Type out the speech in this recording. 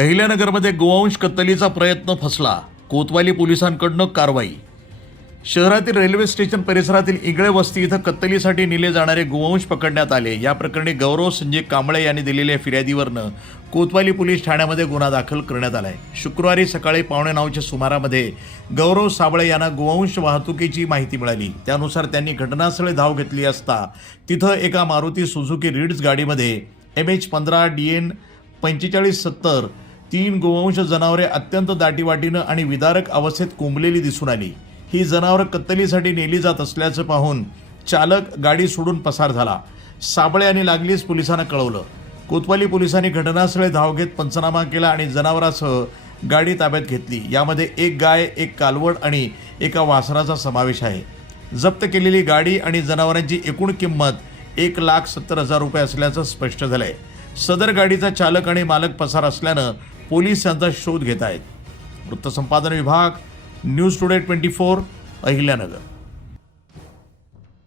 अहिल्यानगरमध्ये गोवंश कत्तलीचा प्रयत्न फसला. कोतवाली पोलिसांकडून कारवाई. शहरातील रेल्वे स्टेशन परिसरातील इंगळे वस्ती इथं कत्तलीसाठी नेले जाणारे गोवंश पकडण्यात आले. या प्रकरणी गौरव संजय कांबळे यांनी दिलेल्या फिर्यादीवरनं कोतवाली पोलीस ठाण्यामध्ये गुन्हा दाखल करण्यात आलाय. शुक्रवारी सकाळी 8:45च्या सुमारामध्ये गौरव साबळे यांना गोवंश वाहतुकीची माहिती मिळाली. त्यानुसार त्यांनी घटनास्थळी धाव घेतली असता तिथं एका मारुती सुझुकी रिट्स गाडीमध्ये MH15 DN 4570 3 गोवंश जनावरे अत्यंत दाटीवाटीनं आणि विदारक अवस्थेत कोंबलेली दिसून आली. ही जनावरं कत्तलीसाठी नेली जात असल्याचं पाहून चालक गाडी सोडून पसार झाला. साबळे यांनी लागलीच पोलिसांना कळवलं. कोतवाली पोलिसांनी घटनास्थळी धाव घेत पंचनामा केला आणि जनावरांसह गाडी ताब्यात घेतली. यामध्ये एक गाय, एक कालवड आणि एका वासराचा समावेश आहे. जप्त केलेली गाडी आणि जनावरांची एकूण किंमत 1,70,000 रुपये असल्याचं स्पष्ट झालंय. सदर गाडीचा चालक आणि मालक पसार असल्यानं पोलीस त्यांचा शोध घेत आहेत. वृत्तसंपादन विभाग, न्यूज टुडे 24, अहिल्यानगर.